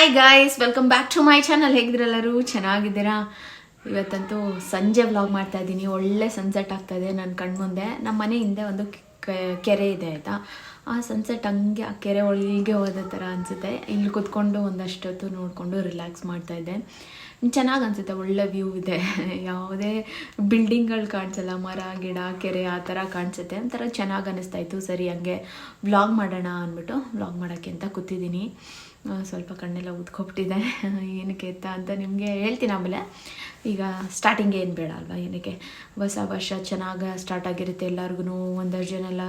Hi guys, welcome back to my channel. ಹೇಗಿದ್ರೆಲ್ಲರೂ ಚೆನ್ನಾಗಿದ್ದೀರಾ? ಇವತ್ತಂತೂ ಸಂಜೆ ವ್ಲಾಗ್ ಮಾಡ್ತಾ ಇದ್ದೀನಿ. ಒಳ್ಳೆ ಸನ್ಸೆಟ್ ಆಗ್ತಾ ಇದೆ ನನ್ನ ಕಣ್ಮುಂದೆ. ನಮ್ಮ ಮನೆ ಹಿಂದೆ ಒಂದು ಕೆರೆ ಇದೆ ಆಯಿತಾ. ಆ ಸನ್ಸೆಟ್ ಹಂಗೆ ಆ ಕೆರೆ ಒಳಗೆ ಹೋದ ಥರ ಅನಿಸುತ್ತೆ. ಇಲ್ಲಿ ಕೂತ್ಕೊಂಡು ಒಂದಷ್ಟೊತ್ತು ನೋಡಿಕೊಂಡು ರಿಲ್ಯಾಕ್ಸ್ ಮಾಡ್ತಾಯಿದ್ದೆ. ಚೆನ್ನಾಗಿ ಅನಿಸುತ್ತೆ, ಒಳ್ಳೆ ವ್ಯೂ ಇದೆ. ಯಾವುದೇ ಬಿಲ್ಡಿಂಗ್ಗಳು ಕಾಣಿಸಲ್ಲ, ಮರ ಗಿಡ ಕೆರೆ ಆ ಥರ ಕಾಣಿಸುತ್ತೆ. ಒಂಥರ ಚೆನ್ನಾಗಿ ಅನ್ನಿಸ್ತಾಯಿತ್ತು. ಸರಿ ಹಂಗೆ ವ್ಲಾಗ್ ಮಾಡೋಣ ಅಂದ್ಬಿಟ್ಟು ವ್ಲಾಗ್ ಮಾಡೋಕ್ಕೆ ಅಂತ ಕೂತಿದ್ದೀನಿ. ಸ್ವಲ್ಪ ಕಣ್ಣೆಲ್ಲ ಊದ್ಕೊಬಿಟ್ಟಿದೆ. ಏನಕ್ಕೆ ಅಂತ ನಿಮಗೆ ಹೇಳ್ತೀನಿ ಆಮೇಲೆ. ಈಗ ಸ್ಟಾರ್ಟಿಂಗ್ ಏನು ಬೇಡ ಅಲ್ವಾ, ಏನಕ್ಕೆ ಹೊಸ ವರ್ಷ ಚೆನ್ನಾಗಿ ಸ್ಟಾರ್ಟ್ ಆಗಿರುತ್ತೆ. ಎಲ್ಲರಿಗೂ ಒಂದಷ್ಟು ಜನ ಎಲ್ಲ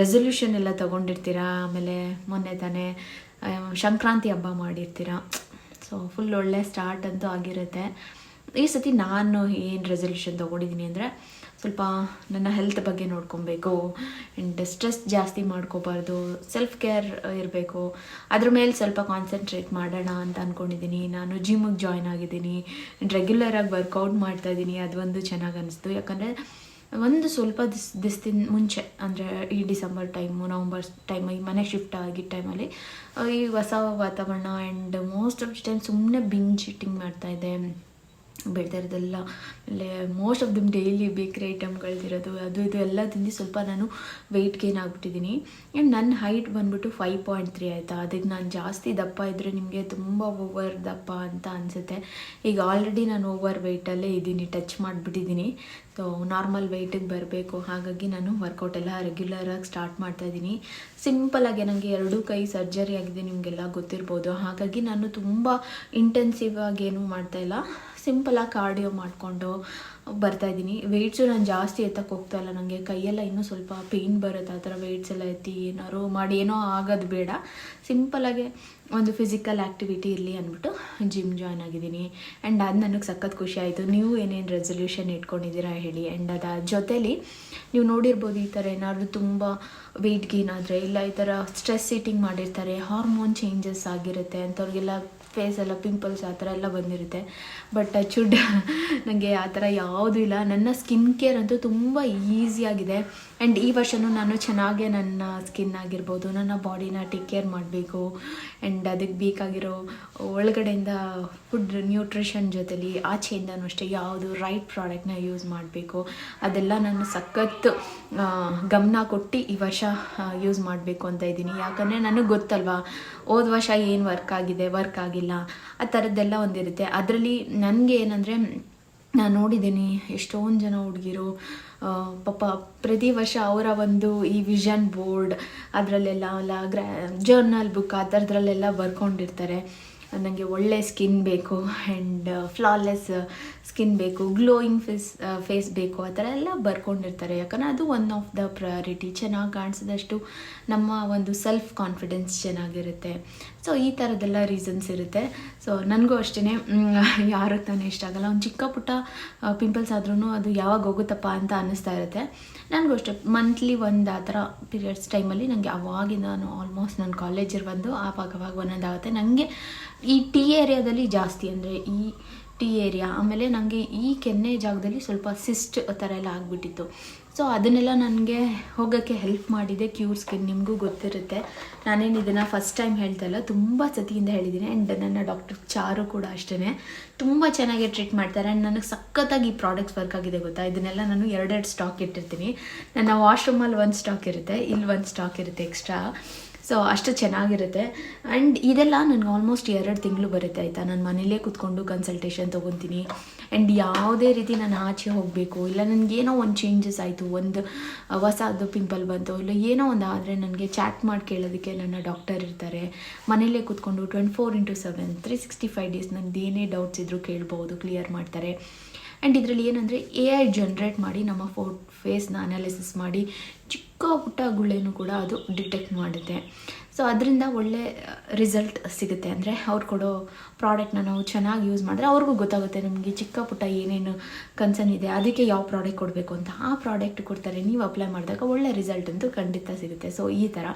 ರೆಸೊಲ್ಯೂಷನ್ ಎಲ್ಲ ತೊಗೊಂಡಿರ್ತೀರ. ಆಮೇಲೆ ಮೊನ್ನೆ ತಾನೇ ಸಂಕ್ರಾಂತಿ ಹಬ್ಬ ಮಾಡಿರ್ತೀರ. ಸೊ ಫುಲ್ ಒಳ್ಳೆ ಸ್ಟಾರ್ಟ್ ಅಂತೂ ಆಗಿರುತ್ತೆ. ಈ ಸತಿ ನಾನು ಏನು ರೆಸೊಲ್ಯೂಷನ್ ತೊಗೊಂಡಿದ್ದೀನಿ ಅಂದರೆ, ಸ್ವಲ್ಪ ನನ್ನ ಹೆಲ್ತ್ ಬಗ್ಗೆ ನೋಡ್ಕೊಬೇಕು ಆ್ಯಂಡ್ ಸ್ಟ್ರೆಸ್ ಜಾಸ್ತಿ ಮಾಡ್ಕೋಬಾರ್ದು, ಸೆಲ್ಫ್ ಕೇರ್ ಇರಬೇಕು, ಅದ್ರ ಮೇಲೆ ಸ್ವಲ್ಪ ಕಾನ್ಸಂಟ್ರೇಟ್ ಮಾಡೋಣ ಅಂತ ಅಂದ್ಕೊಂಡಿದ್ದೀನಿ. ನಾನು ಜಿಮ್ಮಿಗೆ ಜಾಯ್ನ್ ಆಗಿದ್ದೀನಿ ಆ್ಯಂಡ್ ರೆಗ್ಯುಲರಾಗಿ ವರ್ಕೌಟ್ ಮಾಡ್ತಾಯಿದ್ದೀನಿ. ಅದೊಂದು ಚೆನ್ನಾಗಿ ಅನ್ನಿಸ್ತು. ಯಾಕಂದರೆ ಒಂದು ಸ್ವಲ್ಪ ದಿವಸದಿಂದ ಮುಂಚೆ, ಅಂದರೆ ಈ ಡಿಸೆಂಬರ್ ಟೈಮು, ನವಂಬರ್ ಟೈಮು, ಈ ಮನೆ ಶಿಫ್ಟ್ ಆಗಿದ್ದ ಟೈಮಲ್ಲಿ ಈ ಹೊಸ ವಾತಾವರಣ and most of the time ಸುಮ್ಮನೆ ಬಿಂಜ್ ಈಟಿಂಗ್ ಮಾಡ್ತಾಯಿದ್ದೆ. ಬೆಳೀತಾ ಇರೋದೆಲ್ಲ ಅಲ್ಲೇ ಮೋಸ್ಟ್ ಆಫ್ ದಮ್ ಡೈಲಿ ಬೇಕ್ರಿ ಐಟಮ್ಗಳದಿರೋದು, ಅದು ಇದು ಎಲ್ಲ ತಿಂದು ಸ್ವಲ್ಪ ನಾನು ವೆಯ್ಟ್ ಗೇನ್ ಆಗಿಬಿಟ್ಟಿದ್ದೀನಿ. ಆ್ಯಂಡ್ ನನ್ನ ಹೈಟ್ ಬಂದ್ಬಿಟ್ಟು 5.3 ಆಯಿತಾ. ಅದಕ್ಕೆ ನಾನು ಜಾಸ್ತಿ ದಪ್ಪ ಇದ್ದರೆ ನಿಮಗೆ ತುಂಬ ಓವರ್ ದಪ್ಪ ಅಂತ ಅನಿಸುತ್ತೆ. ಈಗ ಆಲ್ರೆಡಿ ನಾನು ಓವರ್ ವೆಯ್ಟಲ್ಲೇ ಇದ್ದೀನಿ, ಟಚ್ ಮಾಡಿಬಿಟ್ಟಿದ್ದೀನಿ. ಸೊ ನಾರ್ಮಲ್ ವೆಯ್ಟಿಗೆ ಬರಬೇಕು. ಹಾಗಾಗಿ ನಾನು ವರ್ಕೌಟ್ ಎಲ್ಲ ರೆಗ್ಯುಲರಾಗಿ ಸ್ಟಾರ್ಟ್ ಮಾಡ್ತಾಯಿದ್ದೀನಿ. ಸಿಂಪಲಾಗಿ ನನಗೆ 2 ಕೈ ಸರ್ಜರಿ ಆಗಿದೆ, ನಿಮಗೆಲ್ಲ ಗೊತ್ತಿರ್ಬೋದು. ಹಾಗಾಗಿ ನಾನು ತುಂಬ ಇಂಟೆನ್ಸಿವ್ ಆಗಿ ಏನೂ ಮಾಡ್ತಾಯಿಲ್ಲ, ಸಿಂಪಲಾಗಿ ಕಾರ್ಡಿಯೋ ಮಾಡಿಕೊಂಡು ಬರ್ತಾಯಿದ್ದೀನಿ. ವೆಯ್ಟ್ಸು ನಾನು ಜಾಸ್ತಿ ಎತ್ತಕ್ಕೆ ಹೋಗ್ತಾಯಿಲ್ಲ. ನನಗೆ ಕೈಯೆಲ್ಲ ಇನ್ನೂ ಸ್ವಲ್ಪ ಪೇಯ್ನ್ ಬರುತ್ತೆ. ಆ ಥರ ವೆಯ್ಟ್ಸ್ ಎಲ್ಲ ಎತ್ತಿ ಏನಾದ್ರು ಮಾಡಿ ಏನೋ ಆಗೋದು ಬೇಡ, ಸಿಂಪಲಾಗಿ ಒಂದು ಫಿಸಿಕಲ್ ಆ್ಯಕ್ಟಿವಿಟಿ ಇರಲಿ ಅಂದ್ಬಿಟ್ಟು ಜಿಮ್ ಜಾಯ್ನ್ ಆಗಿದ್ದೀನಿ. ಆ್ಯಂಡ್ ಅದು ನನಗೆ ಸಖತ್ ಖುಷಿ ಆಯಿತು. ನೀವು ಏನೇನು ರೆಸೊಲ್ಯೂಷನ್ ಇಟ್ಕೊಂಡಿದ್ದೀರಾ ಹೇಳಿ. ಆ್ಯಂಡ್ ಅದ್ರ ಜೊತೇಲಿ ನೀವು ನೋಡಿರ್ಬೋದು, ಈ ಥರ ಏನಾದರೂ ತುಂಬ ವೆಯ್ಟ್ ಗೇನ್ ಆದರೆ, ಇಲ್ಲ ಈ ಥರ ಸ್ಟ್ರೆಸ್ ಈಟಿಂಗ್ ಮಾಡಿರ್ತಾರೆ, ಹಾರ್ಮೋನ್ ಚೇಂಜಸ್ ಆಗಿರುತ್ತೆ ಅಂಥವ್ರಿಗೆಲ್ಲ ಫೇಸ್ ಎಲ್ಲ ಪಿಂಪಲ್ಸ್ ಆ ಥರ ಎಲ್ಲ ಬಂದಿರುತ್ತೆ. ಬಟ್ ಟಚ್ವುಡ್ ನನಗೆ ಆ ಥರ ಯಾವುದೂ ಇಲ್ಲ. ನನ್ನ ಸ್ಕಿನ್ ಕೇರ್ ಅಂತೂ ತುಂಬ ಈಸಿಯಾಗಿದೆ. ಆ್ಯಂಡ್ ಈ ವರ್ಷವೂ ನಾನು ಚೆನ್ನಾಗೇ ನನ್ನ ಸ್ಕಿನ್ ಆಗಿರ್ಬೋದು, ನನ್ನ ಬಾಡಿನ ಟೇಕ್ ಕೇರ್ ಮಾಡಬೇಕು. ಆ್ಯಂಡ್ ಅದಕ್ಕೆ ಬೇಕಾಗಿರೋ ಒಳಗಡೆಯಿಂದ ಫುಡ್ ನ್ಯೂಟ್ರಿಷನ್ ಜೊತೆಲಿ ಆಚೆಯಿಂದನೂ ಅಷ್ಟೇ ಯಾವುದು ರೈಟ್ ಪ್ರಾಡಕ್ಟ್ನ ಯೂಸ್ ಮಾಡಬೇಕು, ಅದೆಲ್ಲ ನಾನು ಸಖತ್ತು ಗಮನ ಕೊಟ್ಟು ಈ ವರ್ಷ ಯೂಸ್ ಮಾಡಬೇಕು ಅಂತ ಇದ್ದೀನಿ. ಯಾಕಂದರೆ ನನಗೆ ಗೊತ್ತಲ್ವಾ, ಹೋದ ವರ್ಷ ಏನು ವರ್ಕ್ ಆಗಿದೆ, ವರ್ಕ್ ಆಗಿಲ್ಲ, ಆ ಥರದ್ದೆಲ್ಲ ಒಂದಿರುತ್ತೆ. ಅದರಲ್ಲಿ ನನಗೆ ಏನಂದರೆ, ನಾನು ನೋಡಿದ್ದೀನಿ ಎಷ್ಟೊಂದು ಜನ ಹುಡುಗಿರು ಪಾಪ ಪ್ರತಿ ವರ್ಷ ಅವರ ಒಂದು ಈ ವಿಷನ್ ಬೋರ್ಡ್ ಅದರಲ್ಲೆಲ್ಲ ಜರ್ನಲ್ ಬುಕ್ ಆ ಥರದ್ರಲ್ಲೆಲ್ಲ ಬರ್ಕೊಂಡಿರ್ತಾರೆ. ನನಗೆ ಒಳ್ಳೆ ಸ್ಕಿನ್ ಬೇಕು ಆ್ಯಂಡ್ ಫ್ಲಾಲೆಸ್ ಸ್ಕಿನ್ ಬೇಕು, ಗ್ಲೋಯಿಂಗ್ ಫೇಸ್ ಬೇಕು, ಆ ಥರ ಎಲ್ಲ ಬರ್ಕೊಂಡಿರ್ತಾರೆ. ಯಾಕಂದರೆ ಅದು ಒನ್ ಆಫ್ ದ ಪ್ರಯಾರಿಟಿ. ಚೆನ್ನಾಗಿ ಕಾಣಿಸಿದಷ್ಟು ನಮ್ಮ ಒಂದು ಸೆಲ್ಫ್ ಕಾನ್ಫಿಡೆನ್ಸ್ ಚೆನ್ನಾಗಿರುತ್ತೆ. ಸೊ ಈ ಥರದ್ದೆಲ್ಲ ರೀಸನ್ಸ್ ಇರುತ್ತೆ. ಸೊ ನನಗೂ ಅಷ್ಟೇ, ಯಾರಿಗೆ ತಾನೇ ಇಷ್ಟ ಆಗಲ್ಲ. ಒಂದು ಚಿಕ್ಕ ಪುಟ್ಟ ಪಿಂಪಲ್ಸ್ ಆದ್ರೂ ಅದು ಯಾವಾಗ ಹೋಗುತ್ತಪ್ಪ ಅಂತ ಅನ್ನಿಸ್ತಾ ಇರುತ್ತೆ. ನನಗೂ ಅಷ್ಟೇ, ಮಂತ್ಲಿ ಒಂದು ಆ ಥರ ಪೀರಿಯಡ್ಸ್ ಟೈಮಲ್ಲಿ ನನಗೆ ಅವಾಗಿಂದ ನಾನು ಆಲ್ಮೋಸ್ಟ್ ನನ್ನ ಕಾಲೇಜಲ್ಲಿ ಬಂದು ಆವಾಗ ಒಂದೊಂದಾಗುತ್ತೆ. ನನಗೆ ಈ ಟಿ ಏರಿಯಾದಲ್ಲಿ ಜಾಸ್ತಿ, ಅಂದರೆ ಈ ಟಿ ಏರಿಯಾ, ಆಮೇಲೆ ನನಗೆ ಈ ಕೆನ್ನೆ ಜಾಗದಲ್ಲಿ ಸ್ವಲ್ಪ ಸಿಸ್ಟ್ ಥರ ಎಲ್ಲ ಆಗಿಬಿಟ್ಟಿತ್ತು. ಸೊ ಅದನ್ನೆಲ್ಲ ನನಗೆ ಹೋಗೋಕ್ಕೆ ಹೆಲ್ಪ್ ಮಾಡಿದೆ ಕ್ಯೂರ್ ಸ್ಕಿನ್. ನಿಮಗೂ ಗೊತ್ತಿರುತ್ತೆ, ನಾನೇನು ಇದನ್ನು ಫಸ್ಟ್ ಟೈಮ್ ಹೇಳ್ತಾ ಇಲ್ಲ, ತುಂಬ ಸತಿಯಿಂದ ಹೇಳಿದ್ದೀನಿ. ಆ್ಯಂಡ್ ನನ್ನ ಡಾಕ್ಟರ್ ಚಾರು ಕೂಡ ಅಷ್ಟೇ ತುಂಬ ಚೆನ್ನಾಗಿ ಟ್ರೀಟ್ ಮಾಡ್ತಾರೆ. ಆ್ಯಂಡ್ ನನಗೆ ಸಖತ್ತಾಗಿ ಈ ಪ್ರಾಡಕ್ಟ್ಸ್ ವರ್ಕ್ ಆಗಿದೆ ಗೊತ್ತಾ. ಇದನ್ನೆಲ್ಲ ನಾನು 2 ಸ್ಟಾಕ್ ಇಟ್ಟಿರ್ತೀನಿ. ನನ್ನ ವಾಶ್ರೂಮಲ್ಲಿ 1 ಸ್ಟಾಕ್ ಇರುತ್ತೆ, ಇಲ್ಲಿ 1 ಸ್ಟಾಕ್ ಇರುತ್ತೆ ಎಕ್ಸ್ಟ್ರಾ. ಸೊ ಅಷ್ಟು ಚೆನ್ನಾಗಿರುತ್ತೆ. ಆ್ಯಂಡ್ ಇದೆಲ್ಲ ನನಗೆ ಆಲ್ಮೋಸ್ಟ್ 2 ತಿಂಗಳು ಬರುತ್ತೆ ಆಯಿತಾ. ನಾನು ಮನೇಲೇ ಕೂತ್ಕೊಂಡು ಕನ್ಸಲ್ಟೇಷನ್ ತೊಗೊತೀನಿ. ಆ್ಯಂಡ್ ಯಾವುದೇ ರೀತಿ ನಾನು ಆಚೆ ಹೋಗಬೇಕು, ಇಲ್ಲ ನನಗೇನೋ ಒಂದು ಚೇಂಜಸ್ ಆಯಿತು, ಒಂದು ಹೊಸದು ಪಿಂಪಲ್ ಬಂತು, ಇಲ್ಲ ಏನೋ ಒಂದು ಆದರೆ ನನಗೆ ಚಾಟ್ ಮಾಡಿ ಕೇಳೋದಕ್ಕೆ ನನ್ನ ಡಾಕ್ಟರ್ ಇರ್ತಾರೆ. ಮನೇಲೇ ಕೂತ್ಕೊಂಡು 24/7 365 ಡೇಸ್ ನನಗೆ ಏನೇ ಡೌಟ್ಸ್ ಇದ್ದರೂ ಕೇಳ್ಬೋದು, ಕ್ಲಿಯರ್ ಮಾಡ್ತಾರೆ. ಆ್ಯಂಡ್ ಇದರಲ್ಲಿ ಏನಂದರೆ AI ಜನ್ರೇಟ್ ಮಾಡಿ ನಮ್ಮ ಫೇಸ್ನ ಅನಾಲಿಸಿಸ್ ಮಾಡಿ ಚಿಕ್ಕ ಪುಟ್ಟ ಗುಳ್ಳೆನೂ ಕೂಡ ಅದು ಡಿಟೆಕ್ಟ್ ಮಾಡುತ್ತೆ. ಸೊ ಅದರಿಂದ ಒಳ್ಳೆ ರಿಸಲ್ಟ್ ಸಿಗುತ್ತೆ. ಅಂದರೆ ಅವ್ರು ಕೊಡೋ ಪ್ರಾಡಕ್ಟ್ನ ನಾವು ಚೆನ್ನಾಗಿ ಯೂಸ್ ಮಾಡಿದ್ರೆ ಅವ್ರಿಗೂ ಗೊತ್ತಾಗುತ್ತೆ ನಮಗೆ ಚಿಕ್ಕ ಪುಟ್ಟ ಏನೇನು ಕನ್ಸರ್ನ್ ಇದೆ, ಅದಕ್ಕೆ ಯಾವ ಪ್ರಾಡಕ್ಟ್ ಕೊಡಬೇಕು ಅಂತ. ಆ ಪ್ರಾಡಕ್ಟ್ ಕೊಡ್ತಾರೆ, ನೀವು ಅಪ್ಲೈ ಮಾಡಿದಾಗ ಒಳ್ಳೆ ರಿಸಲ್ಟ್ ಅಂತೂ ಖಂಡಿತ ಸಿಗುತ್ತೆ. ಸೊ ಈ ಥರ